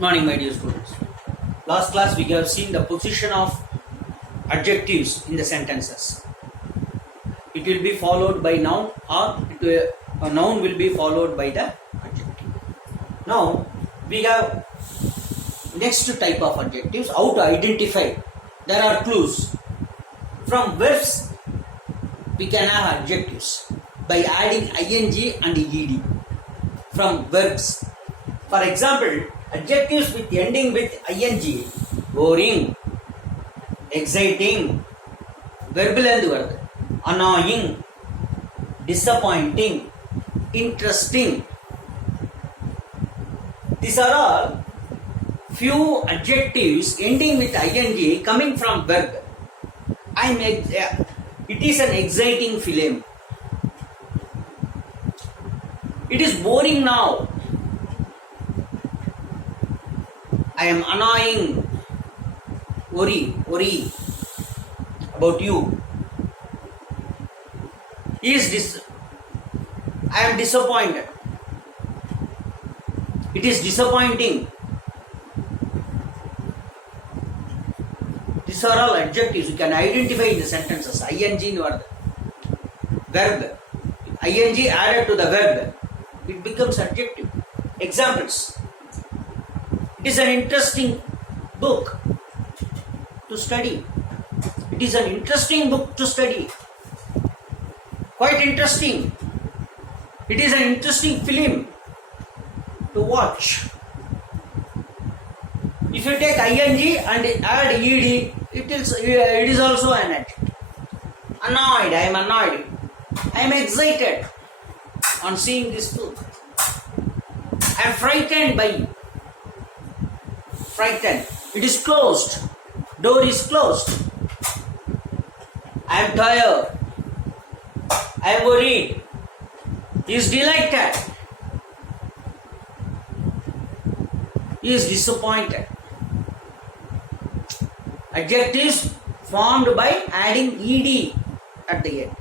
Morning, my dear students. Last class we have seen the position of adjectives in the sentences. It will be followed by noun or a noun will be followed by the adjective. Now we have next type of adjectives. How to identify? There are clues. From verbs we can have adjectives by adding ing and ed. From verbs, for example, adjectives with ending with ing, boring, exciting, verbal annoying, disappointing, interesting. These are all few adjectives ending with ing coming from verb. It is an exciting film. It is boring now. I am annoying. Worry about you. I am disappointed. It is disappointing. These are all adjectives you can identify in the sentences. ing or verb. ing added to the verb. It becomes adjective. Examples. It is an interesting book to study. It is an interesting book to study. Quite interesting. It is an interesting film to watch. If you take ing and add ed, it is also an adjective. Annoyed. I am annoyed. I am excited on seeing this film. I am frightened by you. Frightened. It is closed. Door is closed. I am tired. I am worried. He is delighted. He is disappointed. Adjectives formed by adding ed at the end.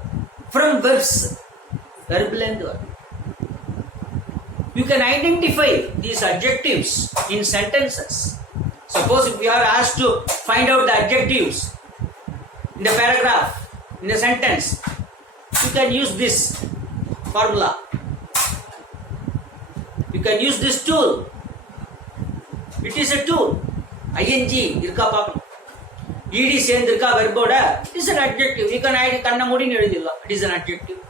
From verbs. Verbal and verb. You can identify these adjectives in sentences. Suppose if we are asked to find out the adjectives in the paragraph, in a sentence, you can use this formula. You can use this tool. It is a tool. ing irka paakam. ed சேர்ந்திருக்கா verboட. It is an adjective. You can add kanna mudi எழுதிடலாம். It is an adjective.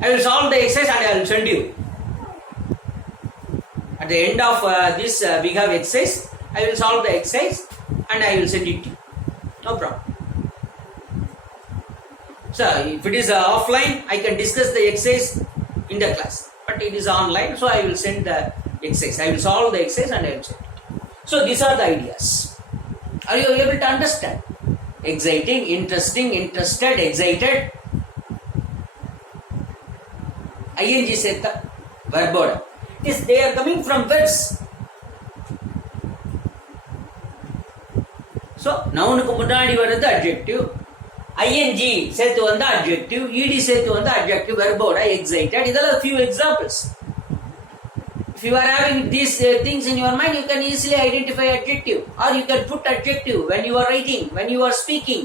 I will solve the exercise and I will send you. At the end of this we have exercise. I will solve the exercise and I will send it to you. No problem. So if it is offline, I can discuss the exercise in the class. But it is online, so I will send the exercise. I will solve the exercise and I will send it. So these are the ideas. Are you able to understand? Exciting, interesting, interested, excited. ing சேர்த்த verboட. Yes, they are coming from verbs. So நவுனுக்கு முன்னாடி வருது adjective. ing சேர்த்து வந்த adjective. ed சேர்த்து வந்த adjective verboட excited. இதெல்லாம் few examples. If you are having these things in your mind, you can easily identify adjective or you can put adjective when you are writing, when you are speaking.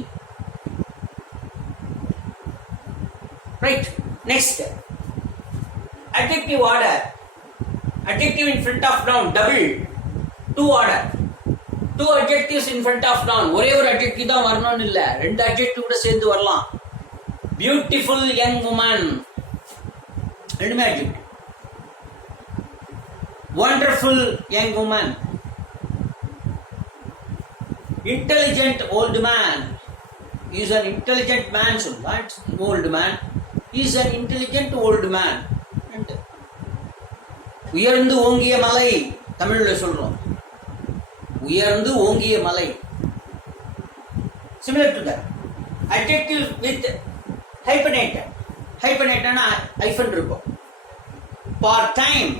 Right? Next. Adjective order. Adjective in front of noun, double. Two order. Two adjectives in front of noun. ஒரே ஒரு adjective தான் வரணும்னு இல்ல. ரெண்டு adjective கூட சேர்ந்து வரலாம். Beautiful young woman. ரெண்டுமே adjective. Wonderful young woman. Intelligent old man. He is an intelligent man. So that's old man. He is an intelligent old man. உயர்ந்து ஓங்கிய மலை தமிழ்ல சொல்றோம். உயர்ந்து ஓங்கிய மலை. Similar to that. Adjective with hyphenated. Hyphenated na hyphen இருக்கும். Part time.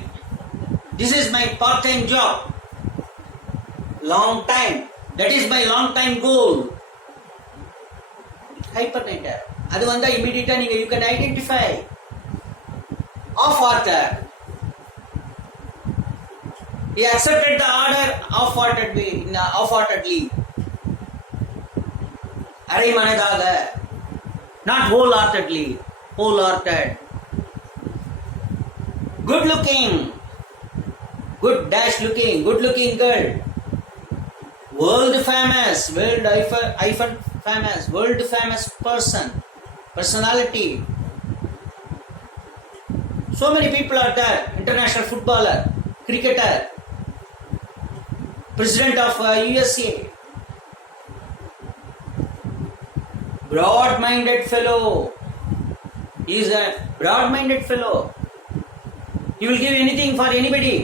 This is my part time job. Long time. That is my long time goal. Hyphenated. அது வந்தா immediately நீங்க you can identify. Off order. He accepted the order half-heartedly. அரைமனதாக, not wholeheartedly, wholehearted. Good looking, good dash looking, good looking girl. World famous person, personality. So many people are there. International footballer, cricketer, president of USA. Broad-minded fellow. He is a broad-minded fellow. He will give anything for anybody.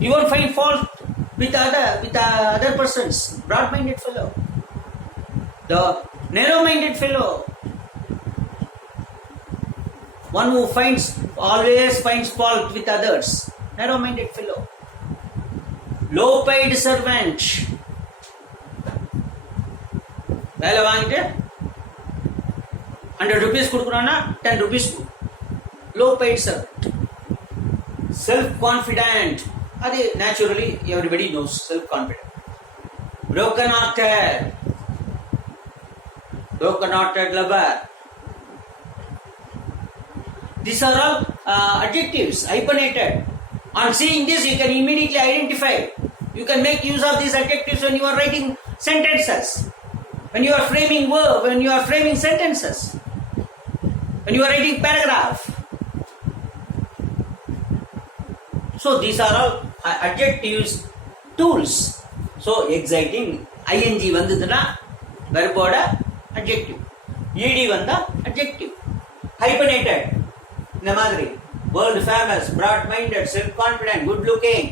You won't find fault with other persons. Broad-minded fellow. The narrow-minded fellow. One who always finds fault with others. Narrow-minded fellow. Low-paid servant. வேலை வாங்கிட்டு 100 rupees கொடுக்குறான்னா 10 rupees. Low-paid servant. Self-confident. அது naturally everybody knows self-confident. Broken-hearted lover. These are all adjectives, hyphenated. On seeing this, you can immediately identify. You can make use of these adjectives when you are writing sentences, when you are framing sentences, when you are writing paragraph. So these are all adjectives, tools. So exciting, ing vanduduna verb oda adjective, ed vanda adjective, hyphenated இந்த மாதிரி world famous, broad-minded, self-confident, good-looking.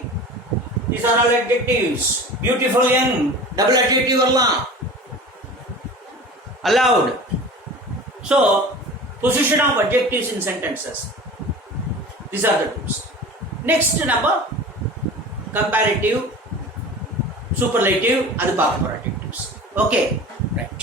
These are all adjectives. Beautiful, young, double adjective எல்லாம் allowed. So, position of adjectives in sentences. These are the tools. Next number, comparative, superlative, அது பார்க்க போற adjectives. Okay, right.